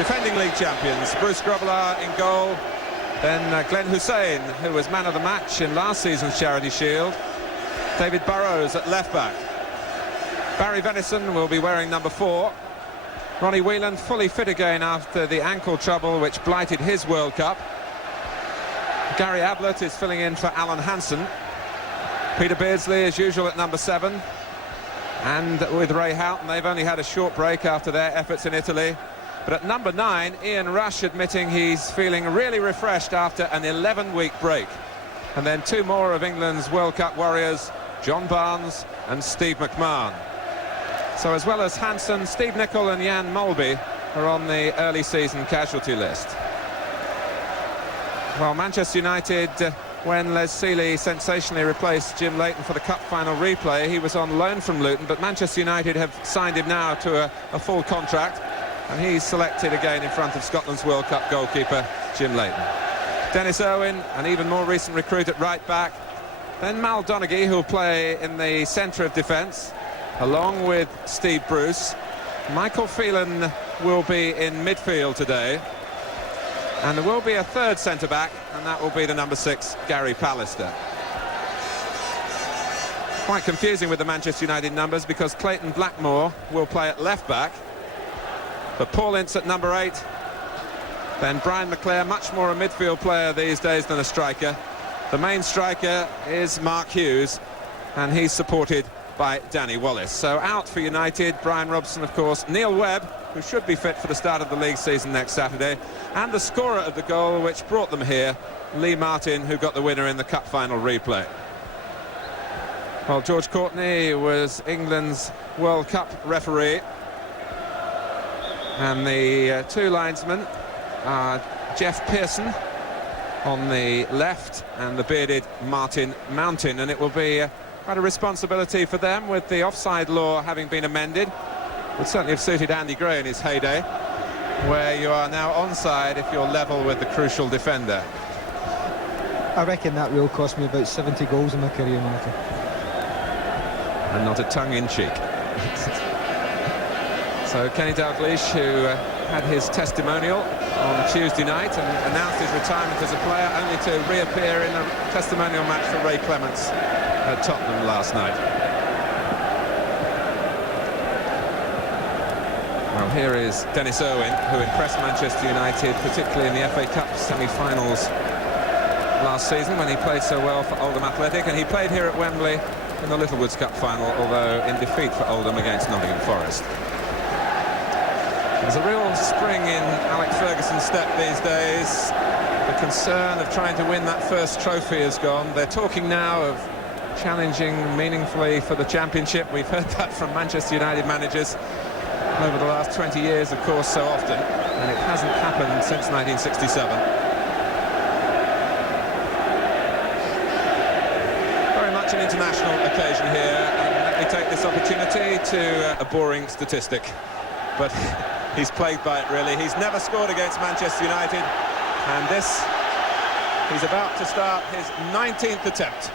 defending league champions. Bruce Grobbelaar in goal. Then Glenn Hussein, who was man of the match in last season's Charity Shield. David Burrows at left-back. Barry Venison will be wearing number 4. Ronnie Whelan fully fit again after the ankle trouble which blighted his World Cup. Gary Ablett is filling in for Alan Hansen. Peter Beardsley, as usual, at number 7. And with Ray Houghton, they've only had a short break after their efforts in Italy. But at number 9, Ian Rush admitting he's feeling really refreshed after an 11-week break. And then 2 more of England's World Cup warriors, John Barnes and Steve McMahon. So as well as Hansen, Steve Nicol and Jan Molby are on the early season casualty list. Well, Manchester United, when Les Sealey sensationally replaced Jim Leighton for the cup final replay, he was on loan from Luton, but Manchester United have signed him now to a full contract. And he's selected again in front of Scotland's World Cup goalkeeper, Jim Leighton. Dennis Irwin, an even more recent recruit at right-back. Then Mal Donaghy, who'll play in the centre of defence, along with Steve Bruce. Michael Phelan will be in midfield today. And there will be a third centre-back, and that will be the number 6, Gary Pallister. Quite confusing with the Manchester United numbers, because Clayton Blackmore will play at left-back. But Paul Ince at number 8. Then Brian McClare, much more a midfield player these days than a striker. The main striker is Mark Hughes, and he's supported by Danny Wallace. So out for United, Brian Robson, of course, Neil Webb, who should be fit for the start of the league season next Saturday, and the scorer of the goal which brought them here, Lee Martin, who got the winner in the cup final replay. Well, George Courtney was England's World Cup referee. And the 2 linesmen are Jeff Pearson on the left and the bearded Martin Mountain. And it will be quite a responsibility for them, with the offside law having been amended. Would certainly have suited Andy Gray in his heyday, where you are now onside if you're level with the crucial defender. I reckon that rule cost me about 70 goals in my career, Martin. And not a tongue-in-cheek. So Kenny Dalglish, who had his testimonial on Tuesday night and announced his retirement as a player, only to reappear in a testimonial match for Ray Clements at Tottenham last night. Well, here is Dennis Irwin, who impressed Manchester United, particularly in the FA Cup semi-finals last season when he played so well for Oldham Athletic, and he played here at Wembley in the Littlewoods Cup final, although in defeat for Oldham against Nottingham Forest. There's a real spring in Alex Ferguson's step these days. The concern of trying to win that first trophy is gone. They're talking now of challenging meaningfully for the championship. We've heard that from Manchester United managers over the last 20 years, of course, so often, and it hasn't happened since 1967. Very much an international occasion here, and let me take this opportunity to a boring statistic, but he's plagued by it, really. He's never scored against Manchester United, and he's about to start his 19th attempt.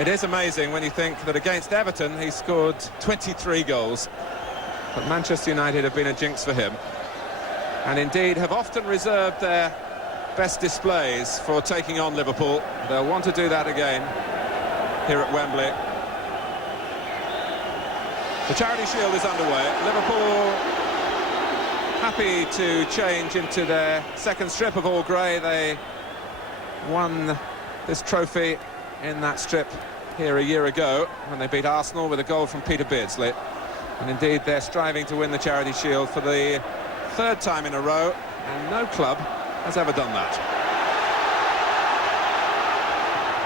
It is amazing when you think that against Everton he scored 23 goals, but Manchester United have been a jinx for him, and indeed have often reserved their best displays for taking on Liverpool. They'll want to do that again here at Wembley. The Charity Shield is underway. Liverpool happy to change into their second strip of all grey. They won this trophy in that strip here a year ago when they beat Arsenal with a goal from Peter Beardsley. And indeed, they're striving to win the Charity Shield for the 3rd time in a row, and no club has ever done that.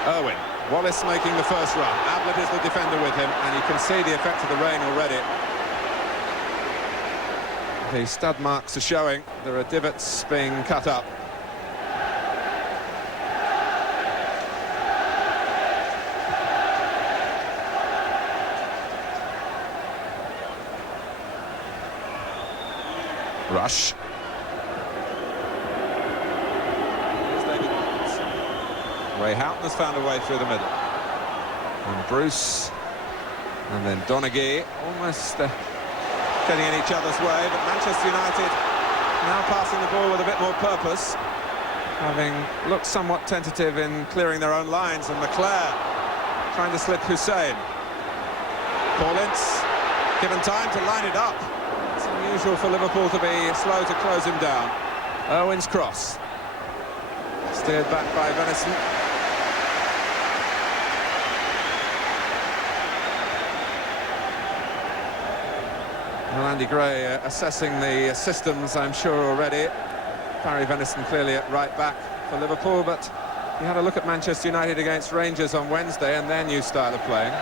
Irwin, Wallace making the first run. Ablett is the defender with him, and you can see the effect of the rain already. The stud marks are showing. There are divots being cut up. Rush. Ray Houghton has found a way through the middle. And Bruce, and then Donaghy, almost getting in each other's way, but Manchester United now passing the ball with a bit more purpose, having looked somewhat tentative in clearing their own lines, and Leclerc trying to slip Hussein. Paulins given time to line it up. It's unusual for Liverpool to be slow to close him down. Owen's cross. Steered back by Venison. Well, Andy Gray assessing the systems, I'm sure, already. Barry Venison clearly at right back for Liverpool, but you had a look at Manchester United against Rangers on Wednesday and their new style of playing.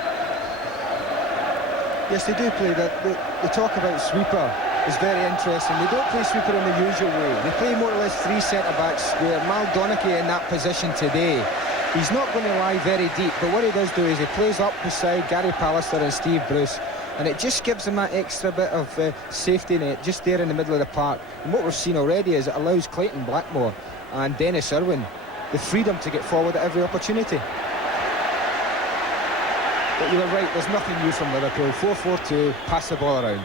Yes, they do play that. The talk about sweeper is very interesting. They don't play sweeper in the usual way. They play more or less three centre-backs square. Mal Donachie in that position today. He's not going to lie very deep, but what he does do is he plays up beside Gary Pallister and Steve Bruce, and it just gives them that extra bit of safety net just there in the middle of the park. And what we've seen already is it allows Clayton Blackmore and Dennis Irwin the freedom to get forward at every opportunity. But you were right, there's nothing new from Liverpool. 4-4-2, pass the ball around.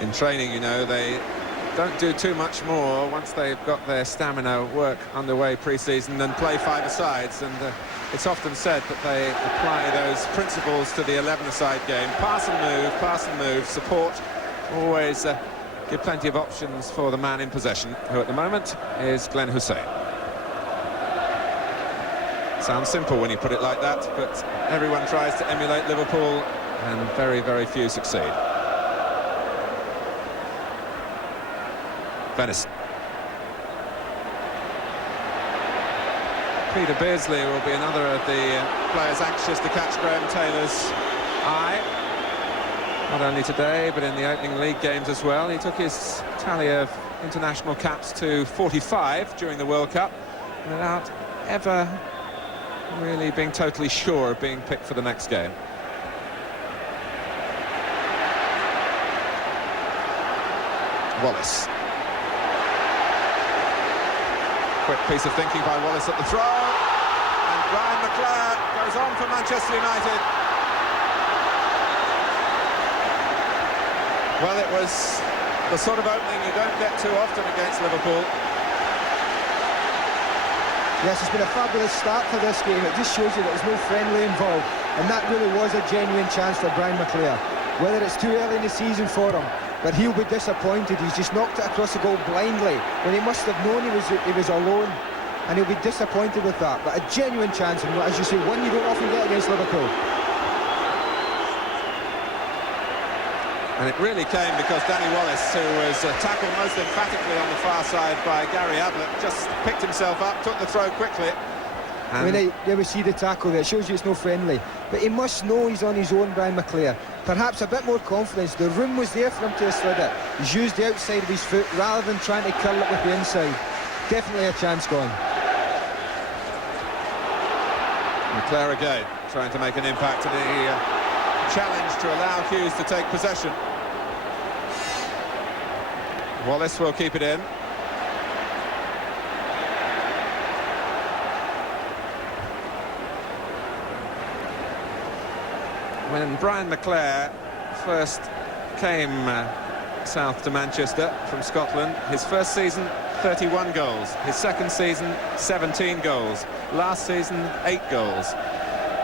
In training, you know, they don't do too much more once they've got their stamina work underway pre-season than play five-a-sides, and it's often said that they apply those principles to the 11-a-side game. Pass and move, support, always give plenty of options for the man in possession, who at the moment is Glenn Hussein. Sounds simple when you put it like that, but everyone tries to emulate Liverpool, and very, very few succeed. Venison. Peter Beardsley will be another of the players anxious to catch Graham Taylor's eye. Not only today, but in the opening league games as well. He took his tally of international caps to 45 during the World Cup, without ever really being totally sure of being picked for the next game. Wallace. Quick piece of thinking by Wallace at the throw, and Brian Leclerc goes on for Manchester United. Well, it was the sort of opening you don't get too often against Liverpool. Yes, it's been a fabulous start for this game. It just shows you that there's no friendly involved, and that really was a genuine chance for Brian Leclerc. Whether it's too early in the season for him, but he'll be disappointed. He's just knocked it across the goal blindly when he must have known he was alone, and he'll be disappointed with that. But a genuine chance, and as you say, one you don't often get against Liverpool. And it really came because Danny Wallace, who was tackled most emphatically on the far side by Gary Ablett, just picked himself up, took the throw quickly. I mean, there we see the tackle there. It shows you it's no friendly. But he must know he's on his own, Brian Leclerc. Perhaps a bit more confidence. The room was there for him to have slid it. He's used the outside of his foot rather than trying to curl it with the inside. Definitely a chance gone. Leclerc again, trying to make an impact, and a challenge to allow Hughes to take possession. Wallace will keep it in. When Brian Leclerc first came south to Manchester from Scotland, his first season 31 goals, his second season 17 goals, last season 8 goals,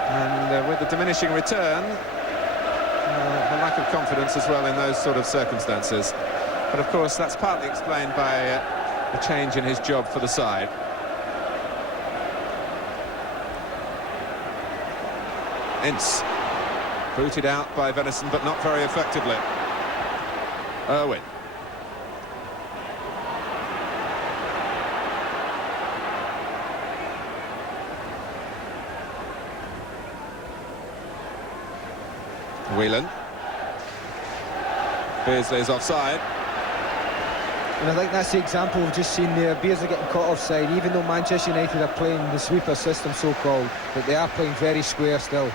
and with the diminishing return, a lack of confidence as well in those sort of circumstances. But of course that's partly explained by a change in his job for the side. Ince. Booted out by Venison, but not very effectively. Irwin. Whelan. Beardsley is offside. And I think that's the example we've just seen there. Beardsley getting caught offside, even though Manchester United are playing the sweeper system, so-called, but they are playing very square still.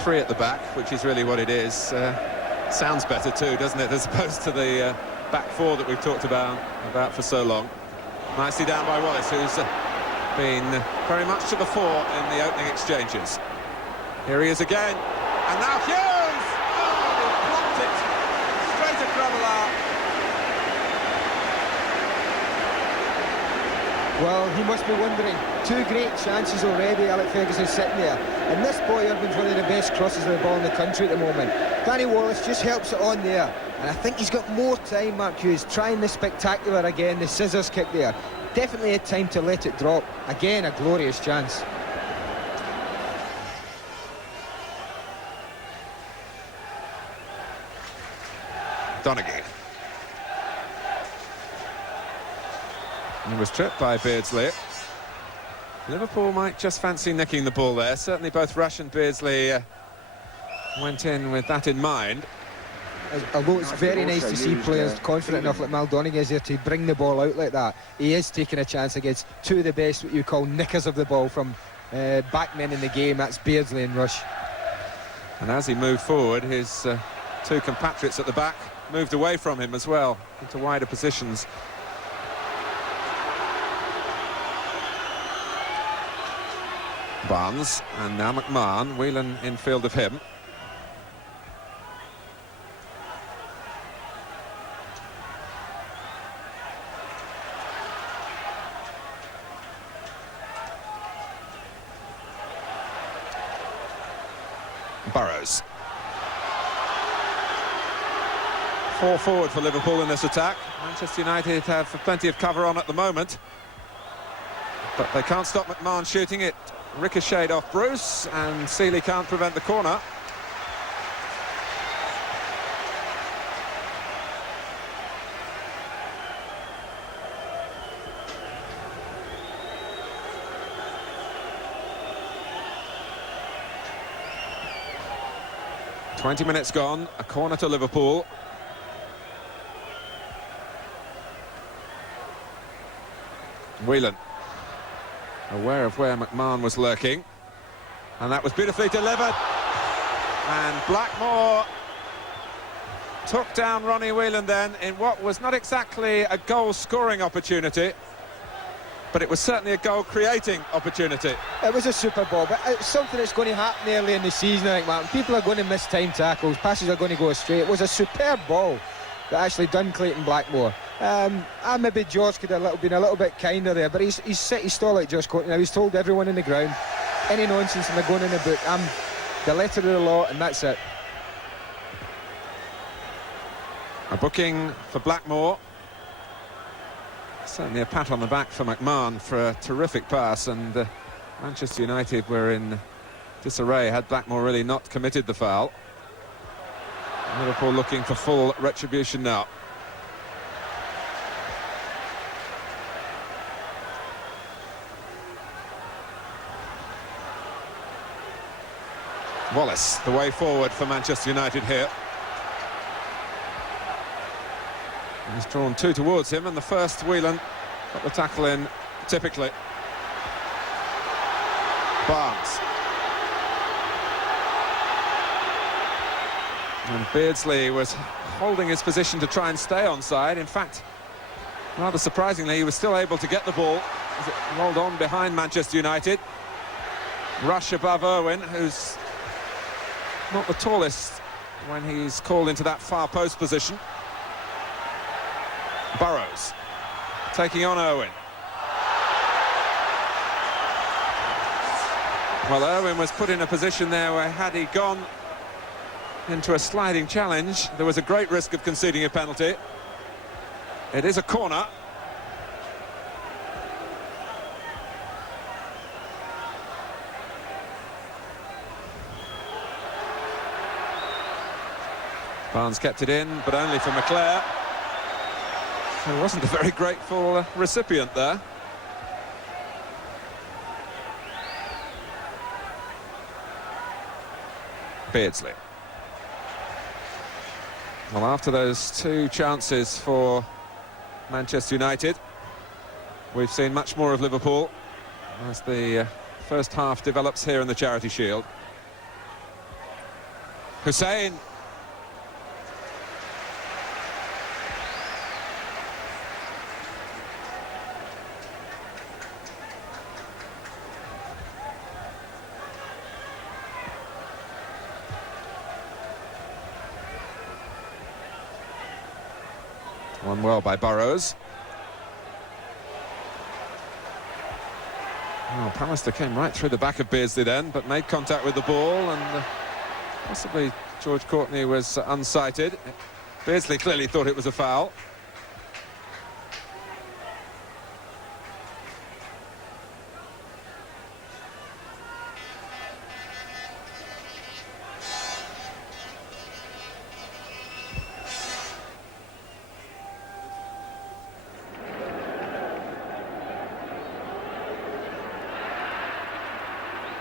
Three at the back, which is really what it is. Sounds better too, doesn't it, as opposed to the back four that we've talked about for so long. Nicely down by Wallace, who's been very much to the fore in the opening exchanges. Here he is again. And now Hughes! Oh, he blocked it straight at Grobbelaar. Well, he must be wondering, two great chances already, Alec Ferguson sitting there. And this boy Urban's one of the best crosses of the ball in the country at the moment. Danny Wallace just helps it on there. And I think he's got more time, Mark Hughes, trying the spectacular again, the scissors kick there. Definitely had time to let it drop. Again, a glorious chance. Donaghy. He was tripped by Beardsley. Liverpool might just fancy nicking the ball there. Certainly both Rush and Beardsley went in with that in mind. Although it's very nice to see players confident enough like Mal Donaghy is there to bring the ball out like that. He is taking a chance against two of the best, what you call nickers of the ball from backmen in the game. That's Beardsley and Rush. And as he moved forward, his two compatriots at the back moved away from him as well, into wider positions. Barnes, and now McMahon, Whelan in field of him. Burrows. 4 forward for Liverpool in this attack. Manchester United have plenty of cover on at the moment, but they can't stop McMahon shooting it. Ricocheted off Bruce, and Seeley can't prevent the corner. "20 minutes gone, a corner to Liverpool." Whelan, aware of where McMahon was lurking, and that was beautifully delivered. And Blackmore took down Ronnie Whelan then in what was not exactly a goal-scoring opportunity, but it was certainly a goal-creating opportunity. It was a super ball, but it's something that's going to happen early in the season, I think, Martin. People are going to miss time tackles, passes are going to go astray. It was a superb ball that actually done Clayton Blackmore. Maybe George could have been a little bit kinder there, but he's set his stall like Josh Courtney. Now he's told everyone in the ground, any nonsense and they're going in the book. I'm the letter of the law, and that's it. A booking for Blackmore. Certainly a pat on the back for McMahon for a terrific pass, and Manchester United were in disarray had Blackmore really not committed the foul. Liverpool looking for full retribution now. Wallace, the way forward for Manchester United here. He's drawn two towards him, and the first Whelan got the tackle in typically. Barnes. And Beardsley was holding his position to try and stay onside. In fact, rather surprisingly, he was still able to get the ball as it rolled on behind Manchester United. Rush above Irwin, who's not the tallest when he's called into that far post position. Burrows taking on Irwin. Well, Irwin was put in a position there where had he gone into a sliding challenge, there was a great risk of conceding a penalty. It is a corner. Barnes kept it in, but only for McClare. He wasn't a very grateful recipient there. Beardsley. Well, after those two chances for Manchester United, we've seen much more of Liverpool as the first half develops here in the Charity Shield. Hussein. Won well by Burrows. Oh, Pallister came right through the back of Beardsley then, but made contact with the ball, and possibly George Courtney was unsighted. Beardsley clearly thought it was a foul.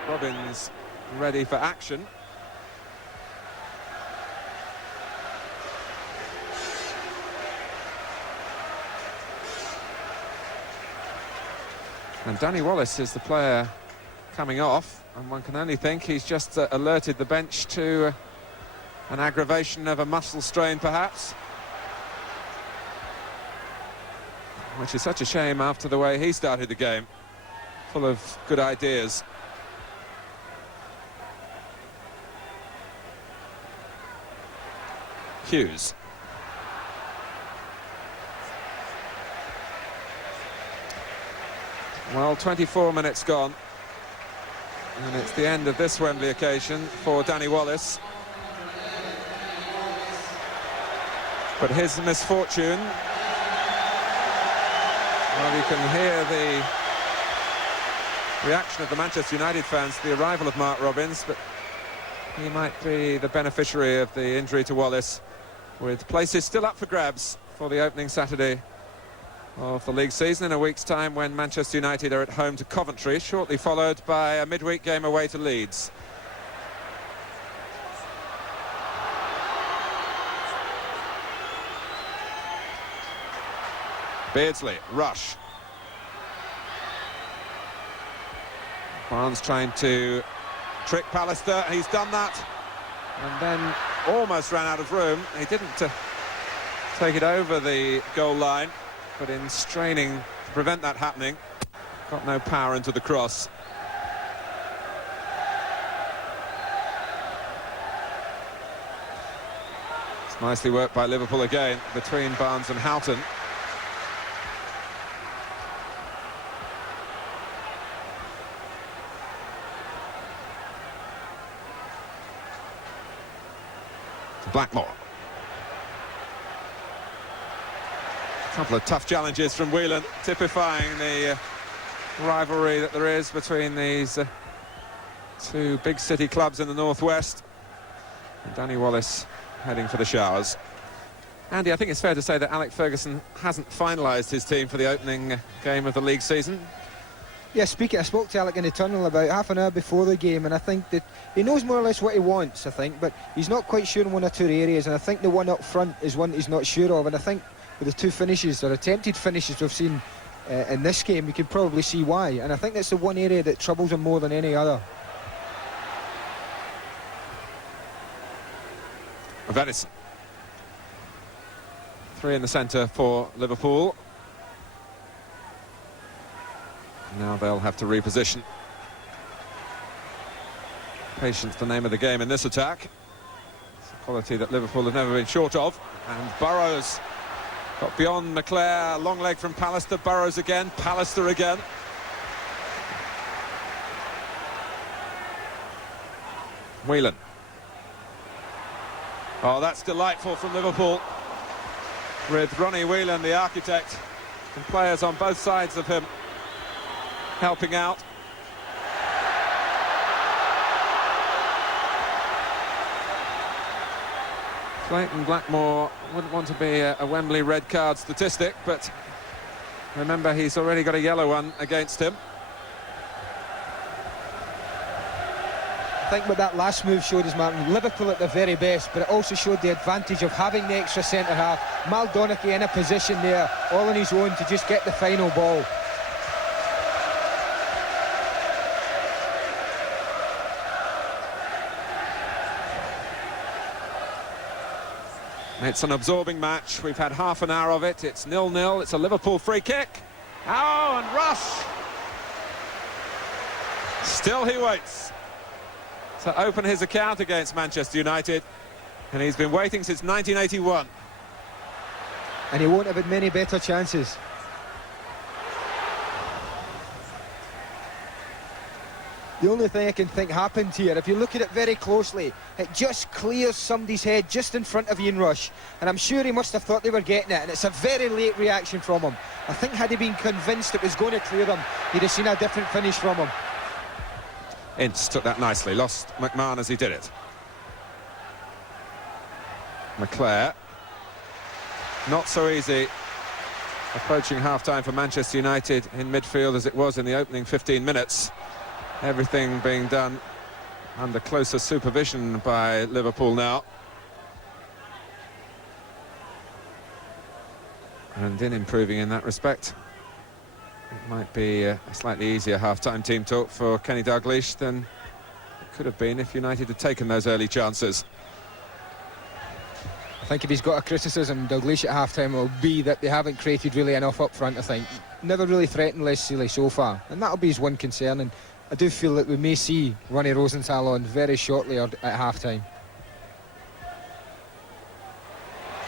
Robbins ready for action. And Danny Wallace is the player coming off, and one can only think he's just alerted the bench to an aggravation of a muscle strain, perhaps. Which is such a shame after the way he started the game. Full of good ideas. Hughes. Well, 24 minutes gone, and it's the end of this Wembley occasion for Danny Wallace. But his misfortune, well, you can hear the reaction of the Manchester United fans to the arrival of Mark Robbins, but he might be the beneficiary of the injury to Wallace, with places still up for grabs for the opening Saturday of the league season in a week's time, when Manchester United are at home to Coventry, shortly followed by a midweek game away to Leeds. Beardsley, rush. Barnes trying to trick Pallister, and he's done that, and then almost ran out of room. He didn't take it over the goal line, but in straining to prevent that happening, got no power into the cross. It's nicely worked by Liverpool again, between Barnes and Houghton. Blackmore. A couple of tough challenges from Whelan, typifying the rivalry that there is between these two big city clubs in the northwest. And Danny Wallace heading for the showers. Andy, I think it's fair to say that Alec Ferguson hasn't finalised his team for the opening game of the league season. Yeah, I spoke to Alec in the tunnel about half an hour before the game, and I think that he knows more or less what he wants, I think, but he's not quite sure in one or two areas, and I think the one up front is one he's not sure of, and I think with the two finishes, or attempted finishes we've seen in this game, we can probably see why, and I think that's the one area that troubles him more than any other. Venison. Three in the centre for Liverpool. Now they'll have to reposition. Patience, the name of the game in this attack. It's a quality that Liverpool have never been short of. And Burrows got beyond McClare. Long leg from Pallister. Burrows again. Pallister again. Whelan. Oh, that's delightful from Liverpool, with Ronnie Whelan, the architect, and players on both sides of him helping out. Clayton Blackmore wouldn't want to be a Wembley red card statistic, but remember, he's already got a yellow one against him. I think what that last move showed is, Martin, Liverpool at their very best, but it also showed the advantage of having the extra centre-half. Mal Donachie in a position there, all on his own, to just get the final ball. It's an absorbing match. We've had half an hour of it. It's 0-0. It's a Liverpool free kick. Oh, and Rush. Still he waits to open his account against Manchester United, and he's been waiting since 1981. and he won't have had many better chances. The only thing I can think happened here, if you look at it very closely, it just clears somebody's head just in front of Ian Rush. And I'm sure he must have thought they were getting it, and it's a very late reaction from him. I think had he been convinced it was going to clear him, he'd have seen a different finish from him. Ince took that nicely, lost McMahon as he did it. McClare. Not so easy. Approaching half-time for Manchester United in midfield as it was in the opening 15 minutes. Everything being done under closer supervision by Liverpool now. And in improving in that respect. It might be a slightly easier half-time team talk for Kenny Dalglish than it could have been if United had taken those early chances. I think if he's got a criticism, Dalglish at half-time, will be that they haven't created really enough up front, I think. Never really threatened Les Sealey so far, and that'll be his one concern. And I do feel that we may see Ronnie Rosenthal on very shortly or at half-time.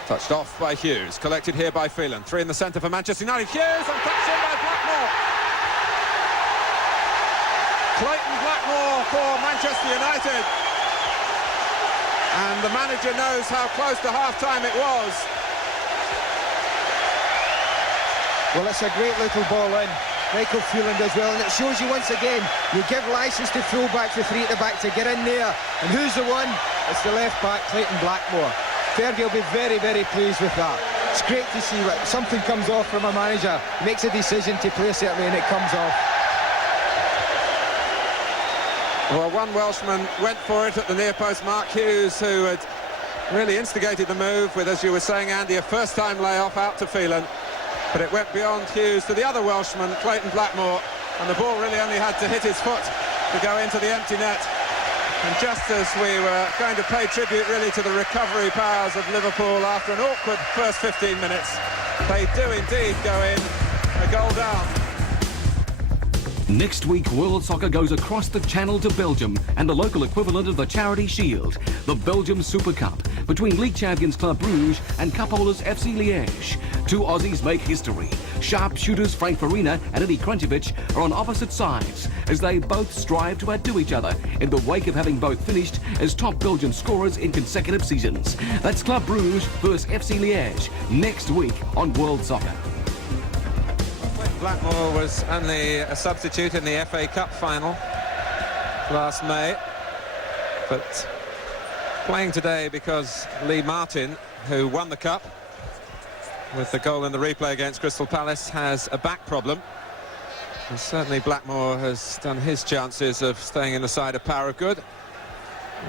Touched off by Hughes, collected here by Phelan. Three in the centre for Manchester United. Hughes, and touched in by Blackmore. Clayton Blackmore for Manchester United. And the manager knows how close to half-time it was. Well, it's a great little ball in. Michael Phelan does well, and it shows you once again, you give licence to full-backs with three at the back to get in there. And who's the one? It's the left-back, Clayton Blackmore. Fergie will be very, very pleased with that. It's great to see that something comes off from a manager, makes a decision to play a certain way, and it comes off. Well, one Welshman went for it at the near post, Mark Hughes, who had really instigated the move with, as you were saying, Andy, a first-time layoff out to Phelan. But it went beyond Hughes to the other Welshman, Clayton Blackmore, and the ball really only had to hit his foot to go into the empty net. And just as we were going to pay tribute really to the recovery powers of Liverpool after an awkward first 15 minutes, they do indeed go in, a goal down. Next week, World Soccer goes across the channel to Belgium and the local equivalent of the Charity Shield, the Belgium Super Cup, between league champions Club Brugge and cup holders FC Liège. Two Aussies make history. Sharpshooters Frank Farina and Eddie Krunčević are on opposite sides as they both strive to outdo each other in the wake of having both finished as top Belgian scorers in consecutive seasons. That's Club Brugge versus FC Liège next week on World Soccer. Blackmore was only a substitute in the FA Cup final last May, but playing today because Lee Martin, who won the Cup with the goal in the replay against Crystal Palace, has a back problem. And certainly Blackmore has done his chances of staying in the side of power of good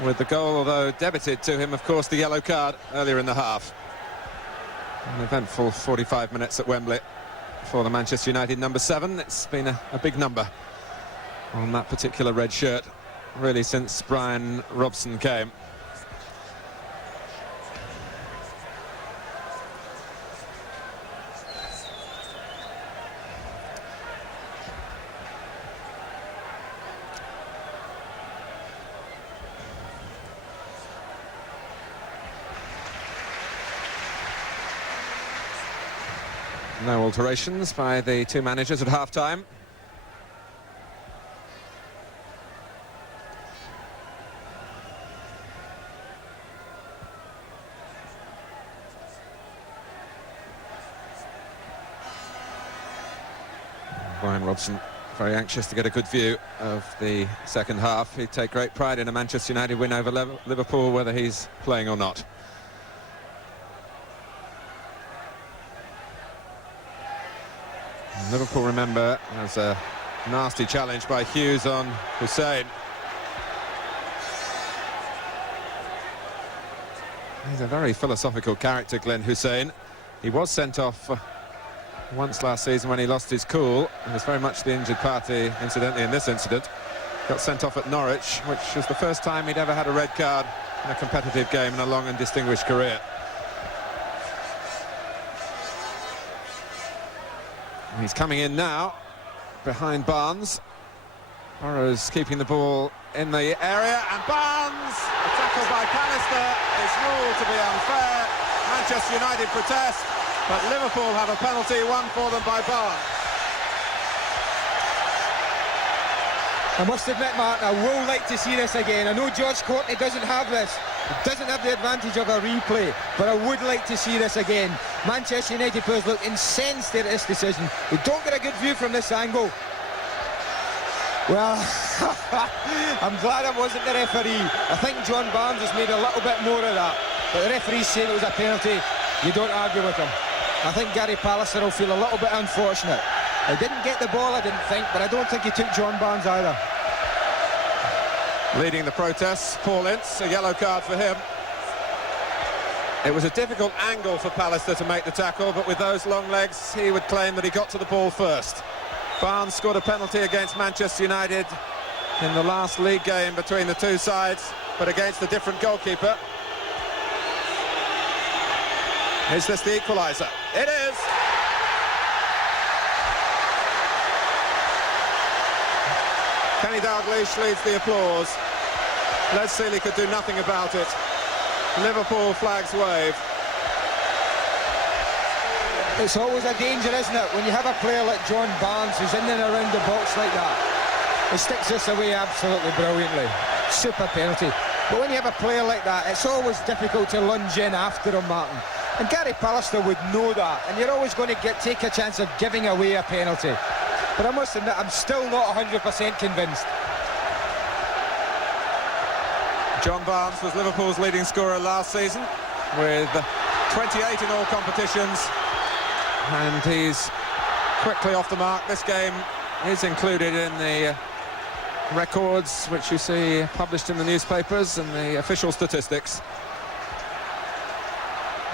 with the goal, although debited to him, of course, the yellow card earlier in the half. An eventful 45 minutes at Wembley for the Manchester United number 7. It's been a big number on that particular red shirt, really, since Brian Robson came. No alterations by the two managers at half-time. Brian Robson very anxious to get a good view of the second half. He'd take great pride in a Manchester United win over Liverpool, whether he's playing or not. Liverpool, remember, has a nasty challenge by Hughes on Hussein. He's a very philosophical character, Glenn Hussein. He was sent off once last season when he lost his cool. He was very much the injured party, incidentally, in this incident. Got sent off at Norwich, which was the first time he'd ever had a red card in a competitive game in a long and distinguished career. He's coming in now, behind Barnes. Burrows keeping the ball in the area, and Barnes, a tackle by Pallister, is ruled to be unfair. Manchester United protest, But Liverpool have a penalty won for them by Barnes. I must admit, Martin, I will like to see this again. I know George Courtney doesn't have this. He doesn't have the advantage of a replay, but I would like to see this again. Manchester United players look incensed at this decision. We don't get a good view from this angle. Well, I'm glad I wasn't the referee. I think John Barnes has made a little bit more of that. But the referees say it was a penalty. You don't argue with him. I think Gary Pallister will feel a little bit unfortunate. He didn't get the ball, I didn't think, but I don't think he took John Barnes either. Leading the protests, Paul Ince, a yellow card for him. It was a difficult angle for Pallister to make the tackle, but with those long legs, he would claim that he got to the ball first. Barnes scored a penalty against Manchester United in the last league game between the two sides, but against a different goalkeeper. Is this the equaliser? It is! Kenny Dalglish leads the applause. Les Sealy could do nothing about it. Liverpool flags wave. It's always a danger, isn't it, when you have a player like John Barnes who's in and around the box like that. He sticks this away absolutely brilliantly. Super penalty. But when you have a player like that, it's always difficult to lunge in after him, Martin. And Gary Pallister would know that, and you're always going to take a chance of giving away a penalty. But I must admit, I'm still not 100% convinced. John Barnes was Liverpool's leading scorer last season with 28 in all competitions, and he's quickly off the mark. This game is included in the records which you see published in the newspapers and the official statistics.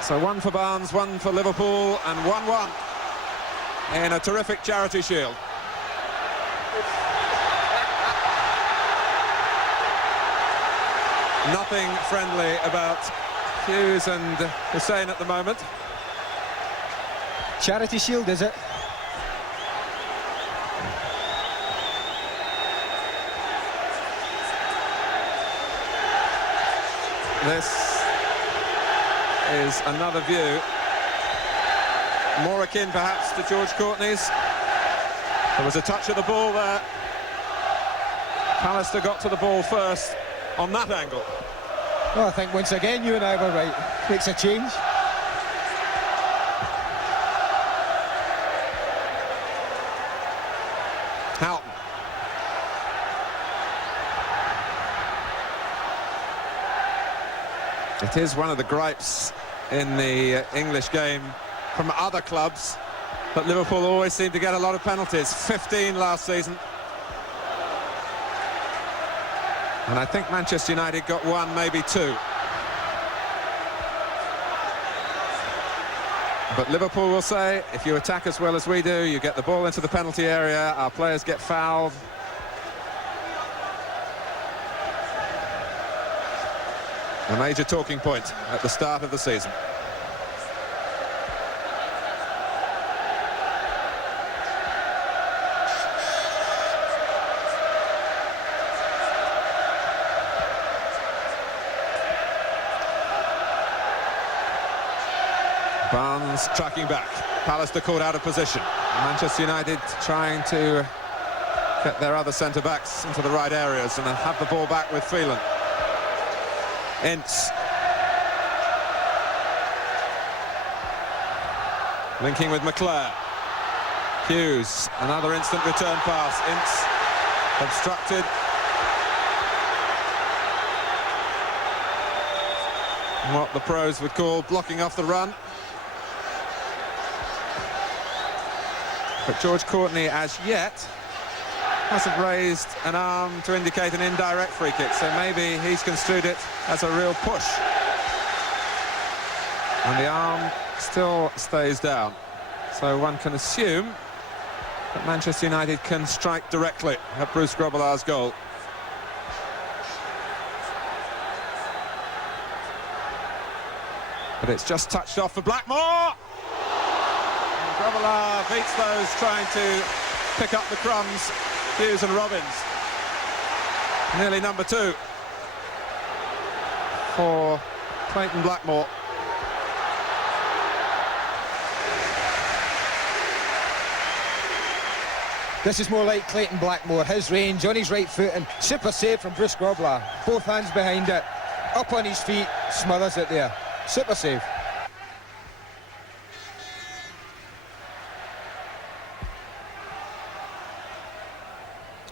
So one for Barnes, one for Liverpool, and 1-1 in a terrific Charity Shield. Nothing friendly about Hughes and Hussein at the moment. Charity Shield, is it? This is another view, more akin perhaps to George Courtney's. There was a touch of the ball there. Pallister got to the ball first on that angle. Well, I think once again you and I were right. Makes a change. Houghton. It is one of the gripes in the English game from other clubs, but Liverpool always seem to get a lot of penalties. 15 last season. And I think Manchester United got one, maybe two. But Liverpool will say, if you attack as well as we do, you get the ball into the penalty area, our players get fouled. A major talking point at the start of the season. Barnes tracking back. Pallister caught out of position. Manchester United trying to get their other centre-backs into the right areas and have the ball back with Phelan. Ince. Linking with McClare. Hughes, another instant return pass. Ince obstructed. What the pros would call blocking off the run. But George Courtney, as yet, hasn't raised an arm to indicate an indirect free kick, so maybe he's construed it as a real push. And the arm still stays down. So one can assume that Manchester United can strike directly at Bruce Grobbelaar's goal. But it's just touched off for Blackmore! Grobbelaar beats those trying to pick up the crumbs, Hughes and Robbins. Nearly number 2 for Clayton Blackmore. This is more like Clayton Blackmore, his range on his right foot, and super save from Bruce Grobbelaar. Both hands behind it, up on his feet, smothers it there. Super save.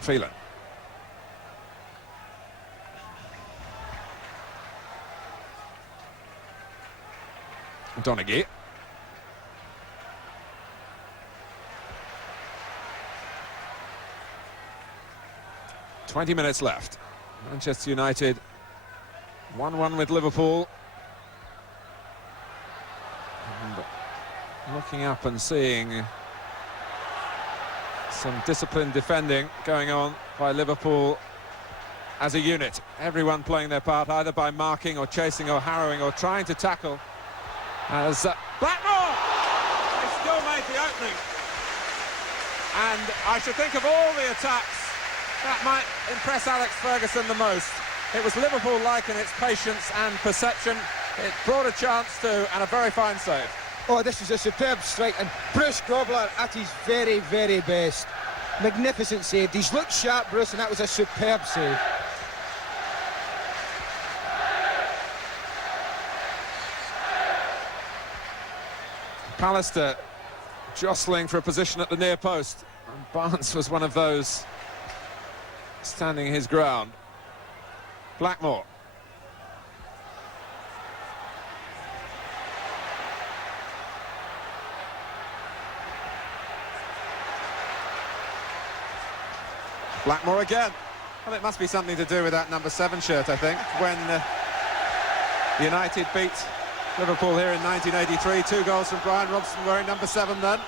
Phelan. Donaghy. "20 minutes left. Manchester United 1-1 with Liverpool. And looking up and seeing some disciplined defending going on by Liverpool as a unit. Everyone playing their part, either by marking or chasing or harrowing or trying to tackle. As Blackmore! They still made the opening. And I should think of all the attacks that might impress Alex Ferguson the most. It was Liverpool-like in its patience and perception. It brought a chance to, and a very fine save. Oh, this is a superb strike, and Bruce Grobbelaar at his very, very best. Magnificent save. He's looked sharp, Bruce, and that was a superb save. Pallister jostling for a position at the near post, and Barnes was one of those standing his ground. Blackmore. Blackmore again. Well, it must be something to do with that number 7 shirt, I think, when United beat Liverpool here in 1983. 2 goals from Brian Robson wearing number 7 then.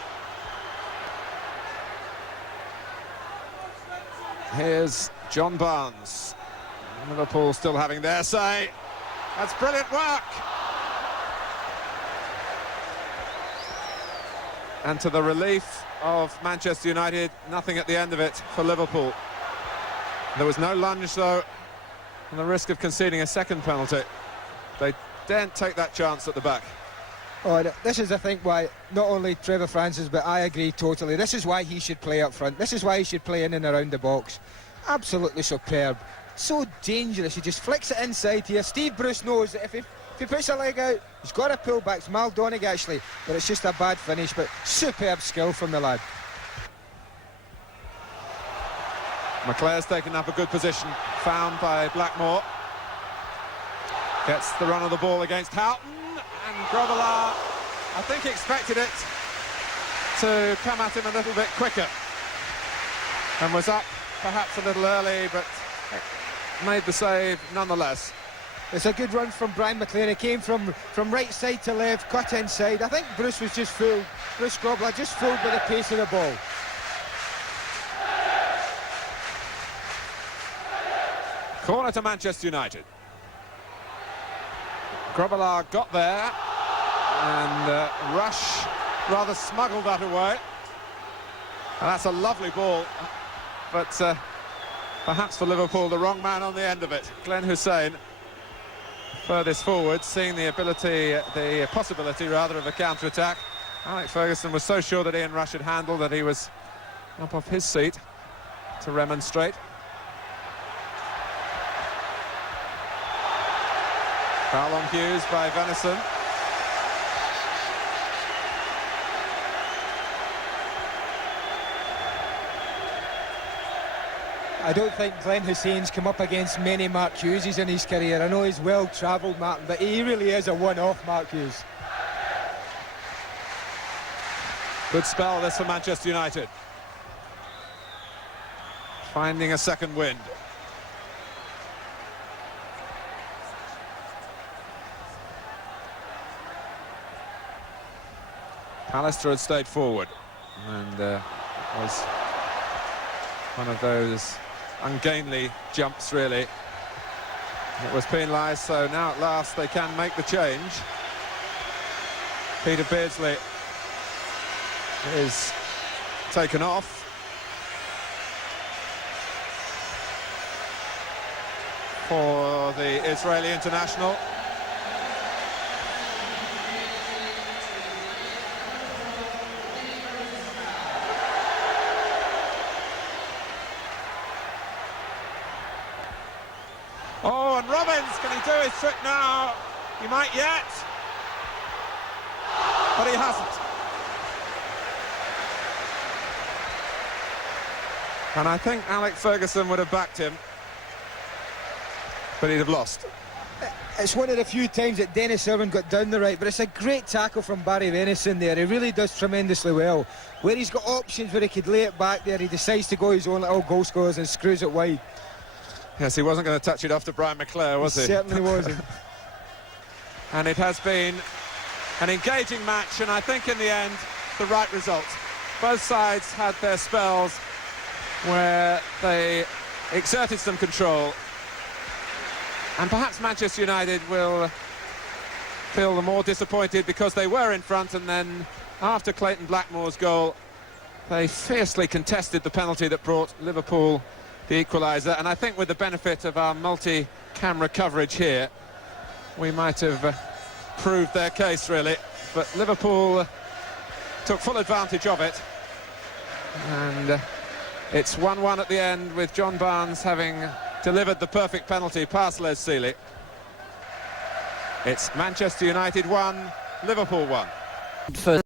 Here's John Barnes. Liverpool still having their say. That's brilliant work. And to the relief of Manchester United, nothing at the end of it for Liverpool. There was no lunge though, and the risk of conceding a second penalty. They daren't take that chance at the back. Oh, this is, I think, why not only Trevor Francis, but I agree totally. This is why he should play up front. This is why he should play in and around the box. Absolutely superb. So dangerous. He just flicks it inside here. Steve Bruce knows that if he puts a leg out, he's got to pull back. It's Mal Donaghy, actually, but it's just a bad finish. But superb skill from the lad. McClare's taken up a good position, found by Blackmore. Gets the run of the ball against Houghton, and Grobbelaar, I think, expected it to come at him a little bit quicker, and was up perhaps a little early, but made the save nonetheless. It's a good run from Brian McClare. He came from right side to left, cut inside. I think Bruce was just fooled. Bruce Grobbelaar just fooled by the pace of the ball. Corner to Manchester United. Grobbelaar got there, and Rush rather smuggled that away. And that's a lovely ball, but perhaps for Liverpool, the wrong man on the end of it. Glenn Hussein, furthest forward, seeing the possibility rather of a counter-attack. Alex Ferguson was so sure that Ian Rush had handled that he was up off his seat to remonstrate. Foul on Hughes by Venison. I don't think Glenn Hussein's come up against many Mark Hugheses in his career. I know he's well-travelled, Martin, but he really is a one-off Mark Hughes. Good spell this for Manchester United. Finding a second wind. Pallister had stayed forward, and was one of those ungainly jumps, really. It was penalised, so now at last they can make the change. Peter Beardsley is taken off. For the Israeli international. Oh, and Robbins, can he do his trick now? He might yet. But he hasn't. And I think Alex Ferguson would have backed him, but he'd have lost. It's one of the few times that Dennis Irwin got down the right, but it's a great tackle from Barry Venison there. He really does tremendously well. Where he's got options where he could lay it back there, he decides to go his own little goal scorers and screws it wide. Yes, he wasn't going to touch it off to Brian McClare, was he? Certainly wasn't. And it has been an engaging match, and I think in the end, the right result. Both sides had their spells where they exerted some control, and perhaps Manchester United will feel the more disappointed because they were in front, and then after Clayton Blackmore's goal they fiercely contested the penalty that brought Liverpool the equaliser. And I think with the benefit of our multi-camera coverage here, we might have proved their case really, but Liverpool took full advantage of it, and it's 1-1 at the end, with John Barnes having delivered the perfect penalty past Les Sealey. It's Manchester United 1, Liverpool 1.